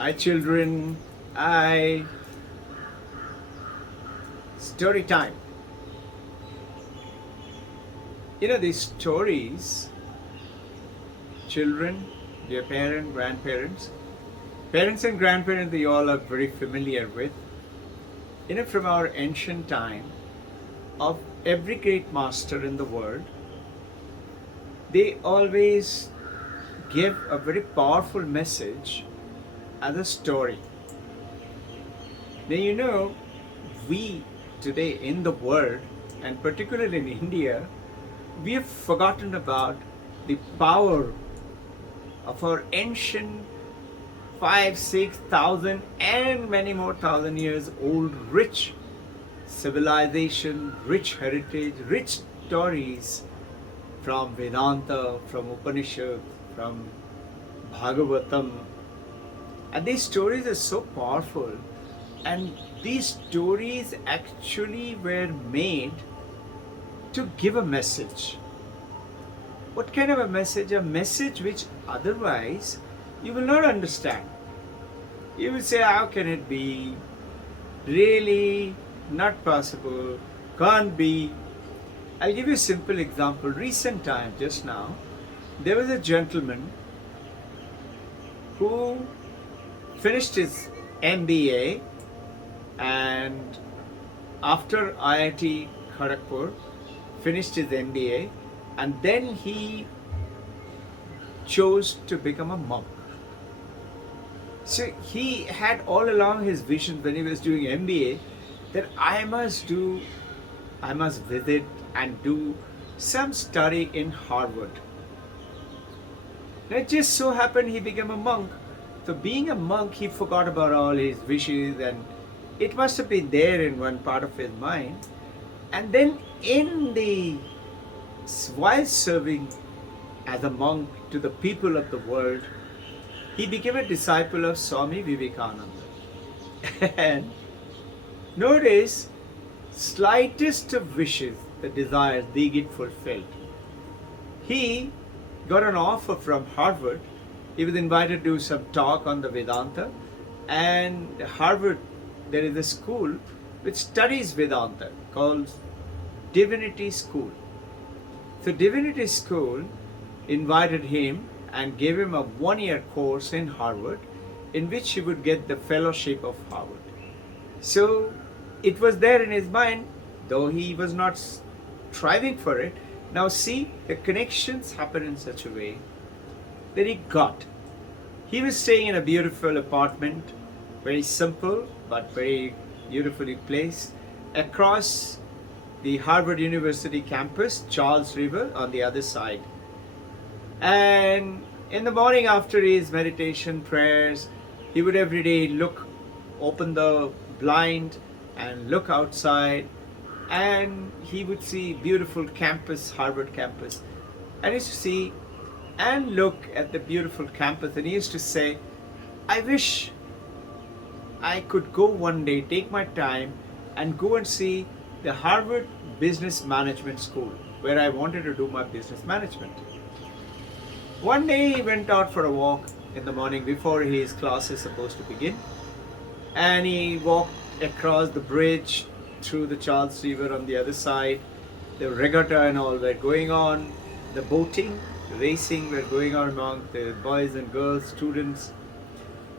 Hi children, I story time. These stories, children, their parents and grandparents, they all are very familiar with. From our ancient time, of every great master in the world, they always give a very powerful message as a story. Now, we today in the world, and particularly in India, we have forgotten about the power of our ancient 5, 6,000 and many more thousand years old rich civilization, rich heritage, rich stories from Vedanta, from Upanishad, from Bhagavatam. And these stories are so powerful, and these stories actually were made to give a message. What kind of a message? A message which otherwise you will not understand. You will say, how can it be? Really? Not possible. Can't be. I'll give you a simple example. Recent time, just now, there was a gentleman who finished his MBA, and after IIT Kharagpur, finished his MBA, and then he chose to become a monk. So he had all along his vision when he was doing MBA that I must visit and do some study in Harvard. And it just so happened he became a monk. So being a monk, he forgot about all his wishes, and it must have been there in one part of his mind. And then while serving as a monk to the people of the world, he became a disciple of Swami Vivekananda. And notice, slightest of wishes, the desires, they get fulfilled. He got an offer from Harvard. He was invited to do some talk on the Vedanta, and Harvard, there is a school which studies Vedanta called Divinity School. So Divinity School invited him and gave him a 1-year course in Harvard in which he would get the fellowship of Harvard. So it was there in his mind, though he was not striving for it. Now see, the connections happen in such a way that he got. He was staying in a beautiful apartment, very simple but very beautifully placed, across the Harvard University campus, Charles River on the other side. And in the morning after his meditation prayers, he would every day open the blind and look outside, and he would see beautiful campus, Harvard campus. And he used to see and look at the beautiful campus, and he used to say, I wish I could go one day, take my time and go and see the Harvard Business Management School, where I wanted to do my business management. One day he went out for a walk in the morning before his class is supposed to begin, and he walked across the bridge through the Charles River on the other side. The regatta and all were going on, the boating, racing were going on among the boys and girls, students.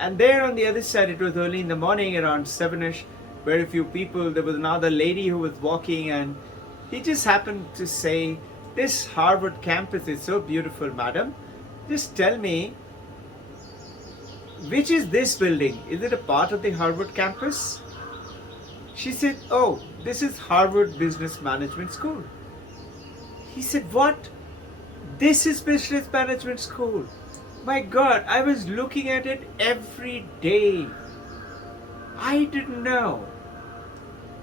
And there on the other side, it was early in the morning, around 7ish, very few people. There was another lady who was walking, and he just happened to say, this Harvard campus is so beautiful, madam. Just tell me, which is this building? Is it a part of the Harvard campus? She said, oh, this is Harvard Business Management School. He said, what? This is Business Management School. My God, I was looking at it every day. I didn't know.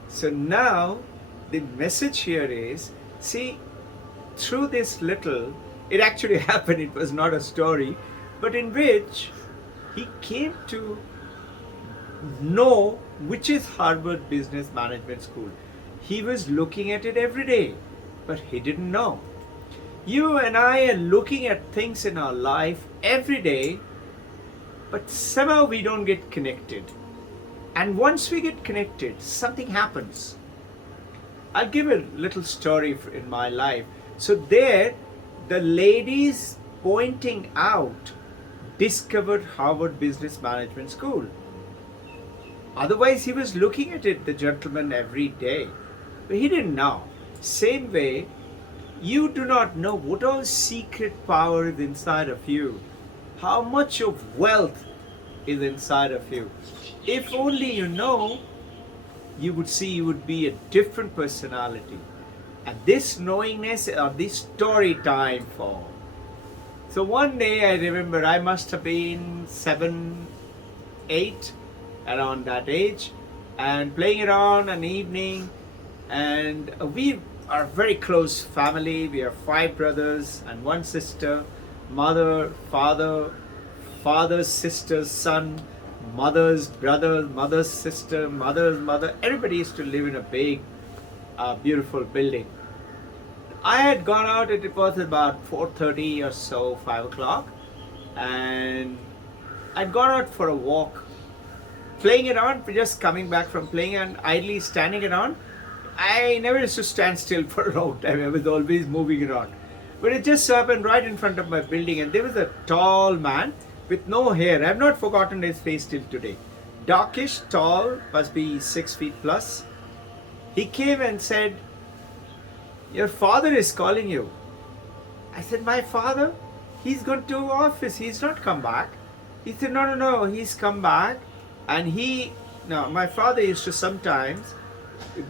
So now the message here is, see, through this little, it actually happened, it was not a story, but in which he came to know which is Harvard Business Management School. He was looking at it every day, but he didn't know. You and I are looking at things in our life every day, but somehow we don't get connected. And once we get connected, something happens. I'll give a little story in my life. So there, the ladies pointing out discovered Harvard Business Management School. Otherwise, he was looking at it, the gentleman, every day. But he didn't know. Same way, you do not know what all secret power is inside of you. How much of wealth is inside of you. If only you know, you would see you would be a different personality. And this knowingness or this story time for. So one day I remember I must have been 7, 8, around that age, and playing around an evening, and we are a very close family. We are 5 brothers and 1 sister, mother, father, father's sister's son, mother's brother, mother's sister, mother's mother. Everybody used to live in a big, beautiful building. I had gone out, it was about 4:30 or so, 5 o'clock, and I'd gone out for a walk, playing around, just coming back from playing and idly standing around. I never used to stand still for a long time. I was always moving around. But it just so happened right in front of my building, and there was a tall man with no hair. I've not forgotten his face till today. Darkish, tall, must be 6 feet plus. He came and said, "Your father is calling you." I said, "My father? He's gone to office. He's not come back." He said, No, he's come back. And my father used to sometimes,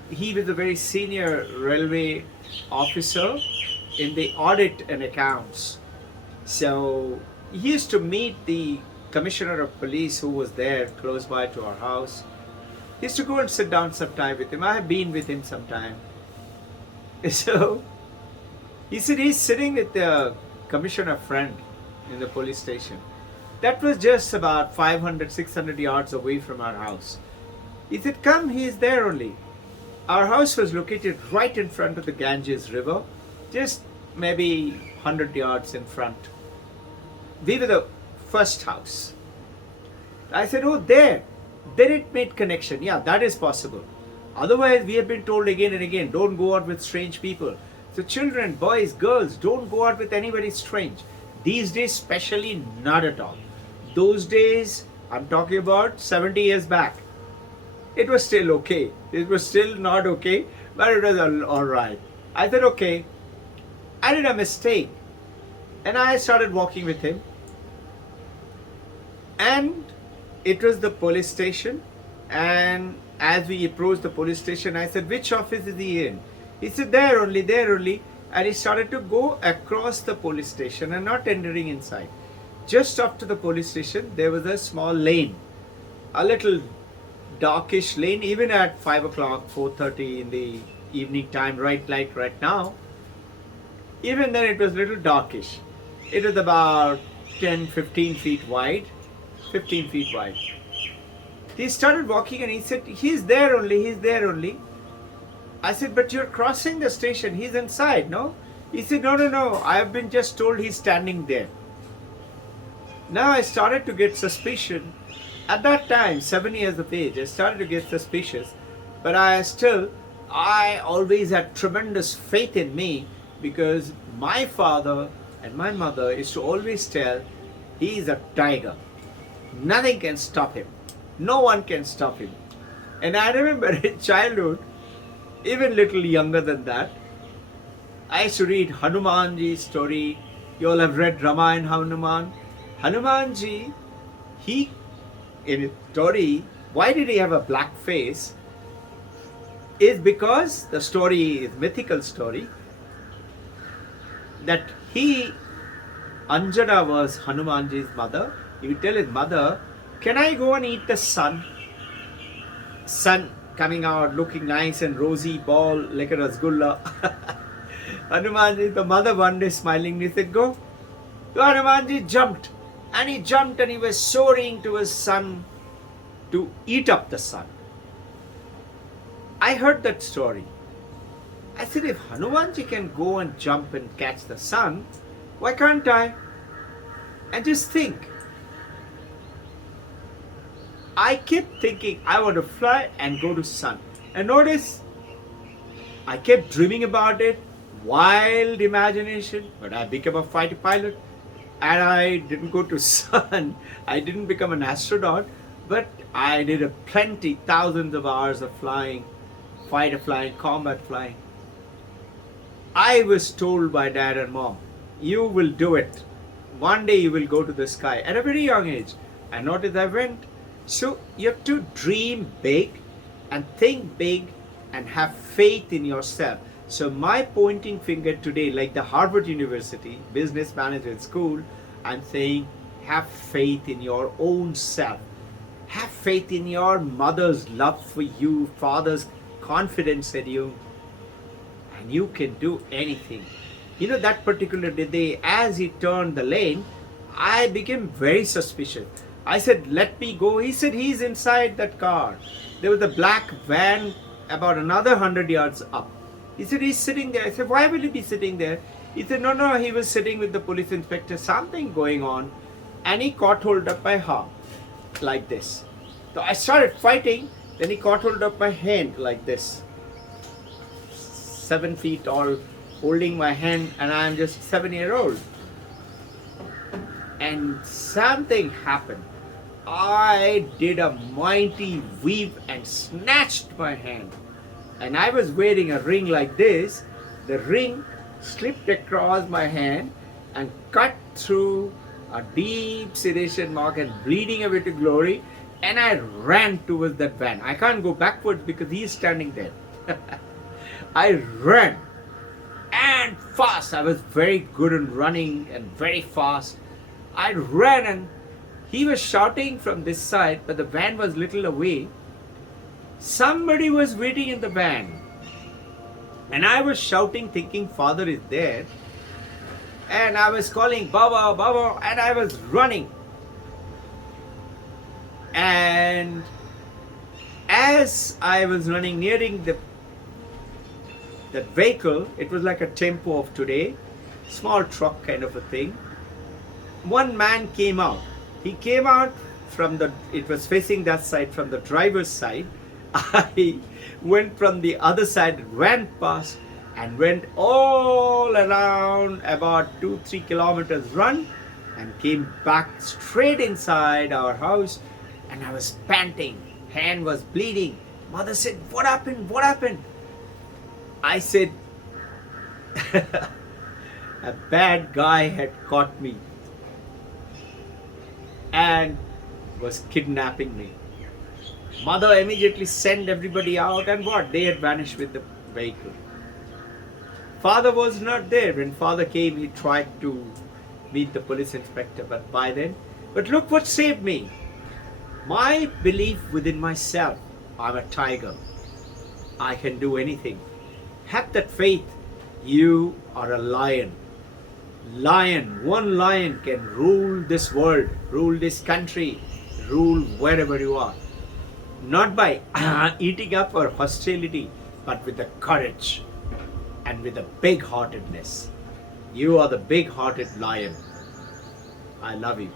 he was a very senior railway officer in the audit and accounts. So he used to meet the commissioner of police who was there close by to our house. He used to go and sit down sometime with him. I have been with him sometime. So he said he's sitting with the commissioner friend in the police station. That was just about 500, 600 yards away from our house. He said, "Come, he is there only." Our house was located right in front of the Ganges River, just maybe 100 yards in front. We were the first house. I said, "Oh, there." Then it made connection. Yeah, that is possible. Otherwise, we have been told again and again, don't go out with strange people. So children, boys, girls, don't go out with anybody strange. These days, especially, not at all. Those days, I'm talking about 70 years back. It was still okay. It was still not okay, but it was all right. I said, okay. I did a mistake. And I started walking with him. And it was the police station. And as we approached the police station, I said, "Which office is he in?" He said, there only. And he started to go across the police station and not entering inside. Just after the police station, there was a small lane, a little darkish lane, even at 5 o'clock, 4:30 in the evening time, right like right now. Even then it was a little darkish. It was about 10, 15 feet wide. 15 feet wide. He started walking and he said, he's there only. I said, "But you're crossing the station, he's inside, no?" He said, no, I have been just told he's standing there. Now I started to get suspicion. At that time, 7 years of age, I started to get suspicious. But I always had tremendous faith in me, because my father and my mother used to always tell, he is a tiger. Nothing can stop him. No one can stop him. And I remember in childhood, even little younger than that, I used to read Hanumanji's story. You all have read Ramayana Hanuman. Hanumanji, in his story, why did he have a black face? Is because the story is mythical story, that Anjana was Hanumanji's mother. He would tell his mother, "Can I go and eat the sun?" Sun coming out looking nice and rosy, ball like a rasgulla. Hanumanji, the mother one day smilingly said, "Go." So Hanumanji jumped. And he was soaring to his son to eat up the sun. I heard that story. I said, if Hanumanji can go and jump and catch the sun, why can't I? And just think, I kept thinking I want to fly and go to sun. And notice I kept dreaming about it, wild imagination, but I became a fighter pilot and I didn't go to sun. I didn't become an astronaut, but I did a plenty, thousands of hours of flying, fighter flying, combat flying. I was told by dad and mom, you will do it. One day you will go to the sky at a very young age. I noticed I went. So you have to dream big and think big and have faith in yourself. So my pointing finger today, like the Harvard University Business Management School, I'm saying have faith in your own self. Have faith in your mother's love for you, father's confidence in you, and you can do anything. You know, that particular day, as he turned the lane, I became very suspicious. I said, let me go. He said, he's inside that car. There was a black van about another 100 yards up. He said, he's sitting there. I said, why will he be sitting there? He said, no, he was sitting with the police inspector, something going on. And he caught hold of my arm like this. So I started fighting. Then he caught hold of my hand like this. 7 feet tall, holding my hand, and I'm just 7-year-old. And something happened. I did a mighty weave and snatched my hand. And I was wearing a ring like this. The ring slipped across my hand and cut through a deep serration mark and bleeding away to glory. And I ran towards that van. I can't go backwards because he is standing there. I ran and fast. I was very good in running and very fast. I ran and he was shouting from this side, but the van was little away. Somebody was waiting in the van. And I was shouting thinking father is there. And I was calling Baba, Baba, and I was running. And as I was running, nearing that vehicle, it was like a tempo of today, small truck kind of a thing. One man came out. He came out from it was facing that side, from the driver's side. I went from the other side, ran past and went all around about 2-3 kilometers run and came back straight inside our house. And I was panting, hand was bleeding. Mother said, what happened? What happened? I said, a bad guy had caught me and was kidnapping me. Mother immediately sent everybody out, and what? They had vanished with the vehicle. Father was not there. When father came, he tried to meet the police inspector, but look what saved me. My belief within myself. I'm a tiger. I can do anything. Have that faith. You are a lion. One lion can rule this world, rule this country, rule wherever you are. Not by eating up or hostility, but with the courage and with the big-heartedness. You are the big-hearted lion. I love you.